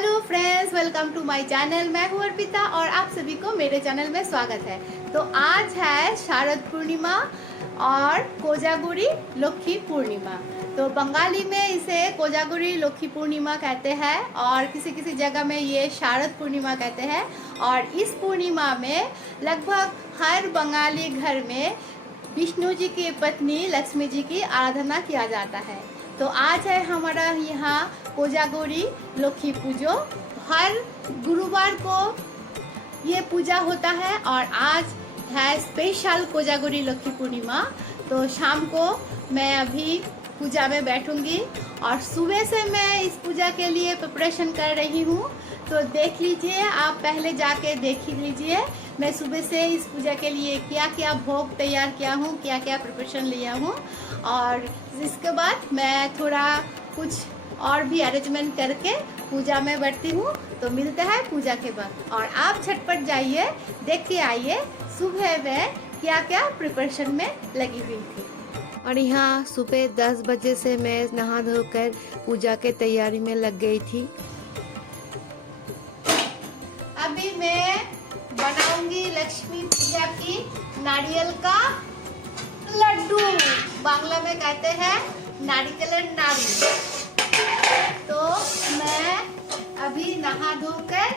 Hello friends, welcome to my channel. मैं हूँ अर्पिता और आप सभी को मेरे चैनल में स्वागत है। तो आज है शारद पूर्णिमा और कोजागुरी लक्ष्मी पूर्णिमा। तो बंगाली में इसे कोजागुरी लक्ष्मी पूर्णिमा कहते हैं और किसी किसी जगह में ये शारद पूर्णिमा कहते हैं। और इस पूर्णिमा में लगभग हर बंगाली घर में विष्णु जी की पत्नी लक्ष्मी जी की आराधना किया जाता है। तो आज है हमारा यहाँ कोजागुरी लक्ष्मी पूजो। हर गुरुवार को ये पूजा होता है और आज है स्पेशल कोजागुरी लक्ष्मी पूर्णिमा। तो शाम को मैं अभी पूजा में बैठूंगी और सुबह से मैं इस पूजा के लिए प्रिपरेशन कर रही हूँ। तो देख लीजिए, आप पहले जाके देख लीजिए मैं सुबह से इस पूजा के लिए क्या क्या भोग तैयार किया हूँ, क्या क्या प्रिपरेशन लिया हूँ। और इसके बाद मैं थोड़ा कुछ और भी अरेंजमेंट करके पूजा में बैठती हूँ। तो मिलते हैं पूजा के बाद और आप झटपट जाइए, देख के आइए सुबह में क्या क्या प्रिपरेशन में लगी हुई थी। और यहाँ सुबह 10 बजे से मैं नहा धोकर पूजा के तैयारी में लग गई थी। अभी मैं बनाऊंगी लक्ष्मी पूजा की नारियल का लड्डू, बांग्ला में कहते हैं नारिकेलेर नाड़ू। तो मैं अभी नहा धोकर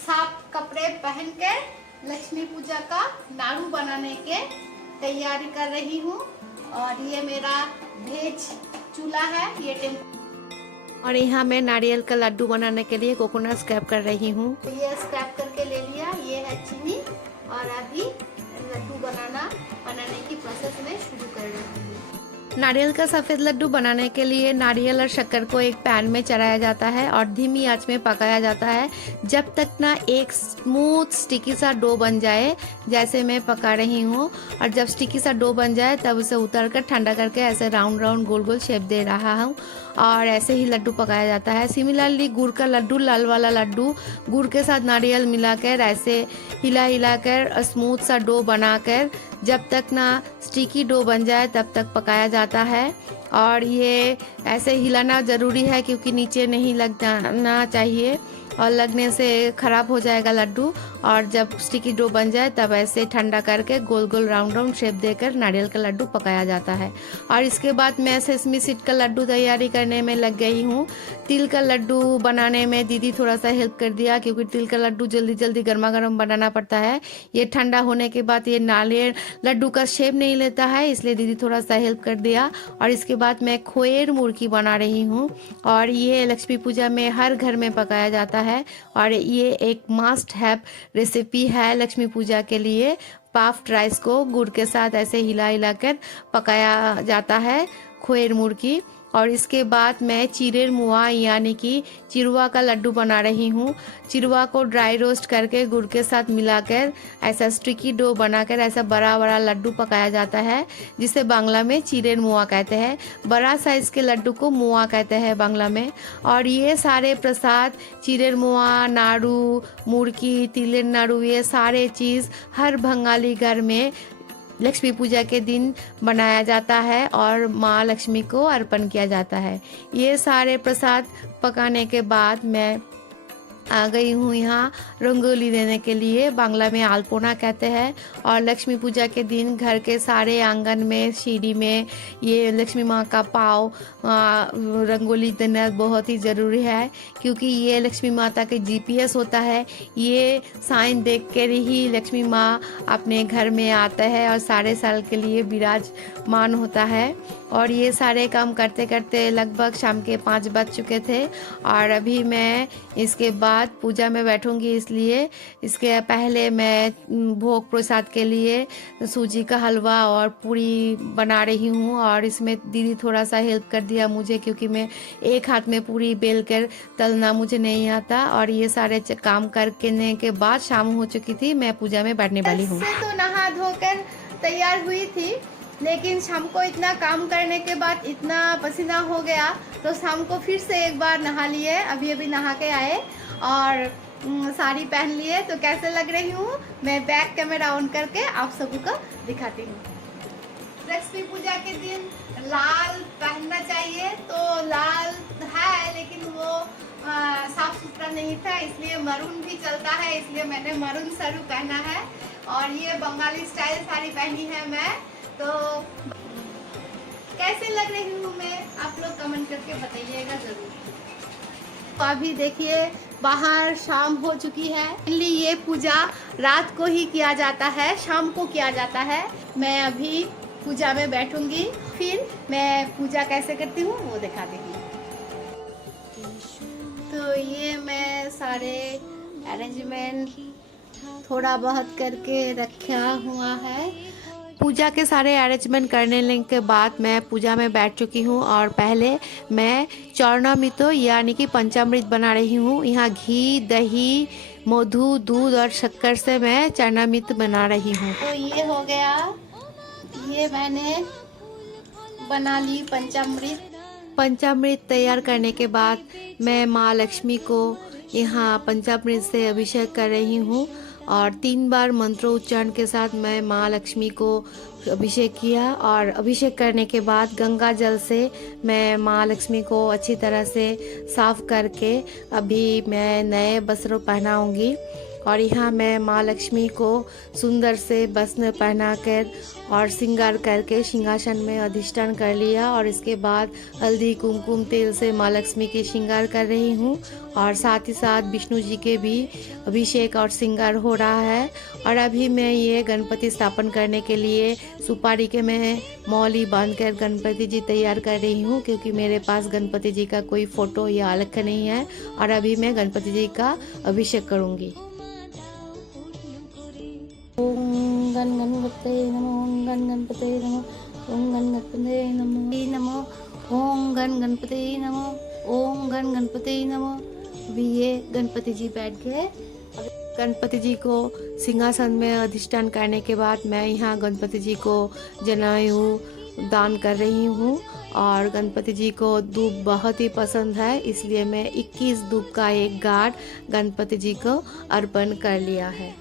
साफ कपड़े पहनकर लक्ष्मी पूजा का नाड़ू बनाने के तैयारी कर रही हूँ। और ये मेरा भेज चूल्हा है, ये और यहाँ मैं नारियल का लड्डू बनाने के लिए कोकोनट स्क्रैप कर रही हूँ। ये स्क्रैप करके ले लिया, ये है चीनी। और अभी लड्डू बनाने की प्रोसेस में शुरू कर रही हूँ। नारियल का सफ़ेद लड्डू बनाने के लिए नारियल और शक्कर को एक पैन में चढ़ाया जाता है और धीमी आंच में पकाया जाता है जब तक ना एक स्मूथ स्टिकी सा डो बन जाए, जैसे मैं पका रही हूँ। और जब स्टिकी सा डो बन जाए तब उसे उतार कर ठंडा करके ऐसे राउंड राउंड गोल गोल शेप दे रहा हूँ और ऐसे ही लड्डू पकाया जाता है। सिमिलरली गुड़ का लड्डू, लाल वाला लड्डू, गुड़ के साथ नारियल मिलाकर ऐसे हिला कर स्मूथ सा डो बनाकर जब तक ना स्टिकी डो बन जाए तब तक पकाया जाता है। और ये ऐसे हिलाना ज़रूरी है क्योंकि नीचे नहीं लग जाना चाहिए और लगने से ख़राब हो जाएगा लड्डू। और जब स्टिकी डो बन जाए तब ऐसे ठंडा करके गोल गोल राउंड राउंड शेप देकर नारियल का लड्डू पकाया जाता है। और इसके बाद मैं सेसमी सीड का लड्डू तैयारी करने में लग गई हूँ। तिल का लड्डू बनाने में दीदी थोड़ा सा हेल्प कर दिया क्योंकि तिल का लड्डू जल्दी जल्दी गर्मा गर्म बनाना पड़ता है। ये ठंडा होने के बाद ये नारियल लड्डू का शेप नहीं लेता है, इसलिए दीदी थोड़ा सा हेल्प कर दिया। और इसके बाद मैं खोएर मुर्की बना रही हूँ और ये लक्ष्मी पूजा में हर घर में पकाया जाता है और ये एक मस्ट हैव रेसिपी है लक्ष्मी पूजा के लिए। पफ्ड राइस को गुड़ के साथ ऐसे हिला कर पकाया जाता है खोएर मुर्की। और इसके बाद मैं चिरेर मुआ यानी कि चिरवा का लड्डू बना रही हूँ। चिरवा को ड्राई रोस्ट करके गुड़ के साथ मिलाकर ऐसा स्टिकी डो बनाकर ऐसा बड़ा बड़ा लड्डू पकाया जाता है जिसे बांग्ला में चिरेर मुआ कहते हैं। बड़ा साइज़ के लड्डू को मुआ कहते हैं बांग्ला में। और ये सारे प्रसाद चिरेर मुआ, नाड़ू, मुर्की, तिलेर नाड़ू, ये सारे चीज़ हर बंगाली घर में लक्ष्मी पूजा के दिन बनाया जाता है और माँ लक्ष्मी को अर्पण किया जाता है। ये सारे प्रसाद पकाने के बाद मैं आ गई हूँ यहाँ रंगोली देने के लिए, बांग्ला में आलपोना कहते हैं। और लक्ष्मी पूजा के दिन घर के सारे आंगन में, सीढ़ी में ये लक्ष्मी माँ का पाँव रंगोली देना बहुत ही ज़रूरी है क्योंकि ये लक्ष्मी माता के जीपीएस होता है। ये साइन देख कर ही लक्ष्मी माँ अपने घर में आता है और सारे साल के लिए विराजमान होता है। और ये सारे काम करते करते लगभग शाम के 5 बज चुके थे और अभी मैं इसके बाद पूजा में बैठूंगी, इसलिए इसके पहले मैं भोग प्रसाद के लिए सूजी का हलवा और पूरी बना रही हूँ। और इसमें दीदी थोड़ा सा हेल्प कर दिया मुझे क्योंकि मैं एक हाथ में पूरी बेल कर तलना मुझे नहीं आता। और ये सारे काम करने के बाद शाम हो चुकी थी, मैं पूजा में बैठने वाली हूँ। तो नहा धोकर तैयार हुई थी, लेकिन शाम को इतना काम करने के बाद इतना पसीना हो गया तो शाम को फिर से एक बार नहा लिए। अभी नहा के आए और साड़ी पहन लिए। तो कैसे लग रही हूँ मैं बैक कैमरा ऑन करके आप सबको दिखाती हूँ। लक्ष्मी पूजा के दिन लाल पहनना चाहिए, तो लाल है लेकिन वो नहीं था, इसलिए मरून भी चलता है, इसलिए मैंने मरून साड़ी पहना है। और ये बंगाली स्टाइल साड़ी पहनी है मैं। तो कैसे लग रही हूँ मैं, आप लोग कमेंट करके बताइएगा जरूर। तो अभी देखिए बाहर शाम हो चुकी है। ये पूजा रात को ही किया जाता है, शाम को किया जाता है। मैं अभी पूजा में बैठूंगी, फिर मैं पूजा कैसे करती हूँ वो दिखा देंगी। तो ये मैं सारे अरेंजमेंट थोड़ा बहुत करके रखा हुआ है। पूजा के सारे अरेंजमेंट करने के बाद मैं पूजा में बैठ चुकी हूँ और पहले मैं चरणामृत यानी कि पंचामृत बना रही हूँ। यहाँ घी, दही, मधु, दूध और शक्कर से मैं चरणामृत बना रही हूँ। तो ये हो गया, ये मैंने बना ली पंचामृत। पंचामृत तैयार करने के बाद मैं माँ लक्ष्मी को यहाँ पंचामृत से अभिषेक कर रही हूँ और 3 बार मंत्रोच्चारण के साथ मैं माँ लक्ष्मी को अभिषेक किया। और अभिषेक करने के बाद गंगा जल से मैं माँ लक्ष्मी को अच्छी तरह से साफ करके अभी मैं नए वस्त्र पहनाऊंगी। और यहाँ मैं माँ लक्ष्मी को सुंदर से वस्त्र पहनाकर और श्रृंगार करके सिंहासन में अधिष्ठान कर लिया। और इसके बाद हल्दी कुमकुम तेल से माँ लक्ष्मी की श्रृंगार कर रही हूँ और साथ ही साथ विष्णु जी के भी अभिषेक और श्रृंगार हो रहा है। और अभी मैं ये गणपति स्थापन करने के लिए सुपारी के मैं मौली बांधकर गणपति जी तैयार कर रही हूँ, क्योंकि मेरे पास गणपति जी का कोई फोटो या आलेख नहीं है। और अभी मैं गणपति जी का अभिषेक करूँगी। ओम गण गणपते नमो, ओम गण गणपते नमो, ओम गण गणपते नमो, ओम गण गणपते नमो, ओम गण गणपते नमो। अभी ये गणपति जी बैठ गए। गणपति जी को सिंहासन में अधिष्ठान करने के बाद मैं यहाँ गणपति जी को जनेऊ दान कर रही हूँ। और गणपति जी को दूब बहुत ही पसंद है, इसलिए मैं 21 दूब का एक गांठ गणपति जी को अर्पण कर लिया है।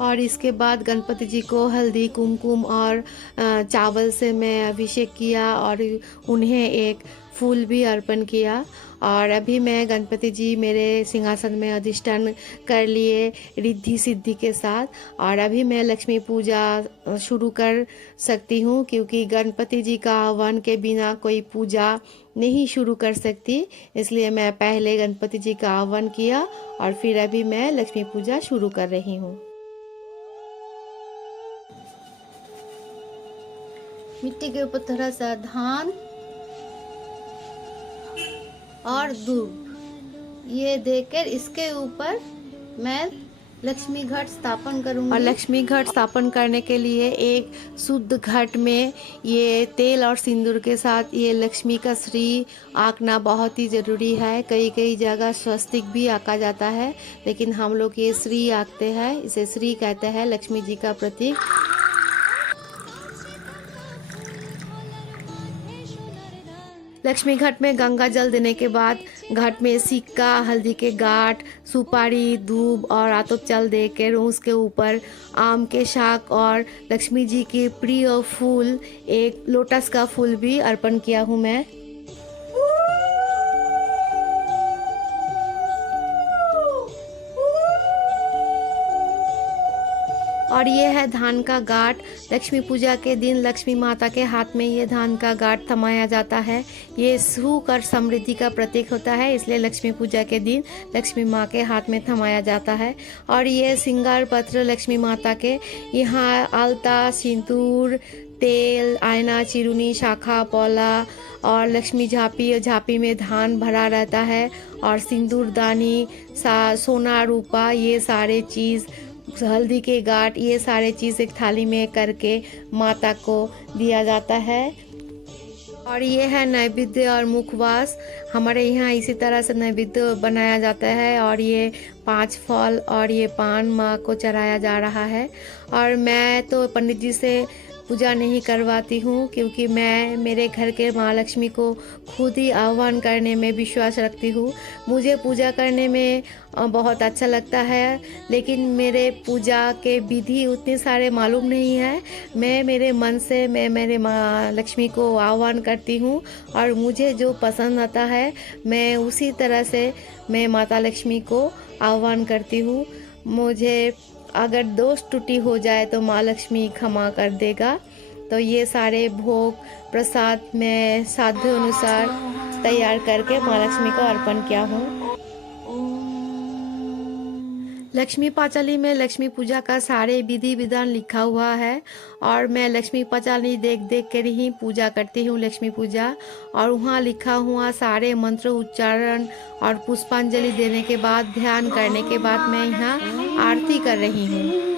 और इसके बाद गणपति जी को हल्दी कुमकुम और चावल से मैं अभिषेक किया और उन्हें एक फूल भी अर्पण किया। और अभी मैं गणपति जी मेरे सिंहासन में अधिष्ठान कर लिए रिद्धि सिद्धि के साथ। और अभी मैं लक्ष्मी पूजा शुरू कर सकती हूँ, क्योंकि गणपति जी का आह्वान के बिना कोई पूजा नहीं शुरू कर सकती। इसलिए मैं पहले गणपति जी का आह्वान किया और फिर अभी मैं लक्ष्मी पूजा शुरू कर रही हूँ। मिट्टी के ऊपर थोड़ा सा धान और दूब ये देकर इसके ऊपर मैं लक्ष्मी घट स्थापन करूंगी। और लक्ष्मी घट स्थापन करने के लिए एक शुद्ध घट में ये तेल और सिंदूर के साथ ये लक्ष्मी का श्री आंकना बहुत ही ज़रूरी है। कई कई जगह स्वस्तिक भी आंका जाता है, लेकिन हम लोग ये श्री आंकते हैं। इसे श्री कहते हैं, लक्ष्मी जी का प्रतीक। लक्ष्मी घट में गंगा जल देने के बाद घट में सिक्का, हल्दी के गांठ, सुपारी, दूब और आतप चाल देकर उसके ऊपर आम के शाक और लक्ष्मी जी के प्रिय फूल एक लोटस का फूल भी अर्पण किया हूँ मैं। और ये है धान का गांठ। लक्ष्मी पूजा के दिन लक्ष्मी माता के हाथ में ये धान का गांठ थमाया जाता है। ये सुख और समृद्धि का प्रतीक होता है, इसलिए लक्ष्मी पूजा के दिन लक्ष्मी माँ के हाथ में थमाया जाता है। और ये श्रृंगार पत्र लक्ष्मी माता के यहाँ आलता, सिंदूर, तेल, आयना, चिरुनी, शाखा, पौला और लक्ष्मी झांपी में धान भरा रहता है। और सिंदूरदानी, सोना, रूपा, ये सारे चीज़, हल्दी के गांठ, ये सारे चीज़ एक थाली में करके माता को दिया जाता है। और ये है नैवेद्य और मुखवास। हमारे यहाँ इसी तरह से नैवेद्य बनाया जाता है। और ये 5 फल और ये पान माँ को चढ़ाया जा रहा है। और मैं तो पंडित जी से पूजा नहीं करवाती हूँ, क्योंकि मैं मेरे घर के महालक्ष्मी को खुद ही आह्वान करने में विश्वास रखती हूँ। मुझे पूजा करने में बहुत अच्छा लगता है, लेकिन मेरे पूजा के विधि उतने सारे मालूम नहीं है। मैं मेरे मन से मैं मेरे माँ लक्ष्मी को आह्वान करती हूँ, और मुझे जो पसंद आता है मैं उसी तरह से मैं माता लक्ष्मी को आह्वान करती हूँ। मुझे अगर दोष त्रुटि हो जाए तो माँ लक्ष्मी क्षमा कर देगा। तो ये सारे भोग प्रसाद मैं साध्य अनुसार तैयार करके माँ लक्ष्मी को अर्पण किया हूँ। लक्ष्मी पांचाली में लक्ष्मी पूजा का सारे विधि विधान लिखा हुआ है, और मैं लक्ष्मी पांचाली देख देख कर ही पूजा करती हूँ लक्ष्मी पूजा। और वहाँ लिखा हुआ सारे मंत्र उच्चारण और पुष्पांजलि देने के बाद, ध्यान करने के बाद मैं यहाँ आरती कर रही हूँ।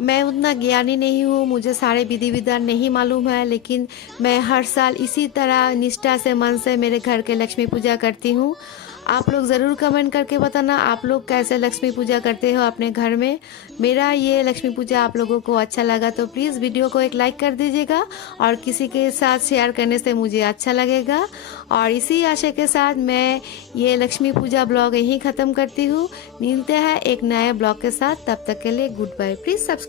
मैं उतना ज्ञानी नहीं हूँ, मुझे सारे विधि विधान नहीं मालूम है, लेकिन मैं हर साल इसी तरह निष्ठा से मन से मेरे घर के लक्ष्मी पूजा करती हूँ। आप लोग ज़रूर कमेंट करके बताना आप लोग कैसे लक्ष्मी पूजा करते हो अपने घर में। मेरा ये लक्ष्मी पूजा आप लोगों को अच्छा लगा तो प्लीज़ वीडियो को एक लाइक कर दीजिएगा, और किसी के साथ शेयर करने से मुझे अच्छा लगेगा। और इसी आशा के साथ मैं ये लक्ष्मी पूजा ब्लॉग यहीं ख़त्म करती हूँ। मिलते हैं एक नए ब्लॉग के साथ, तब तक के लिए गुड बाय। Please subscribe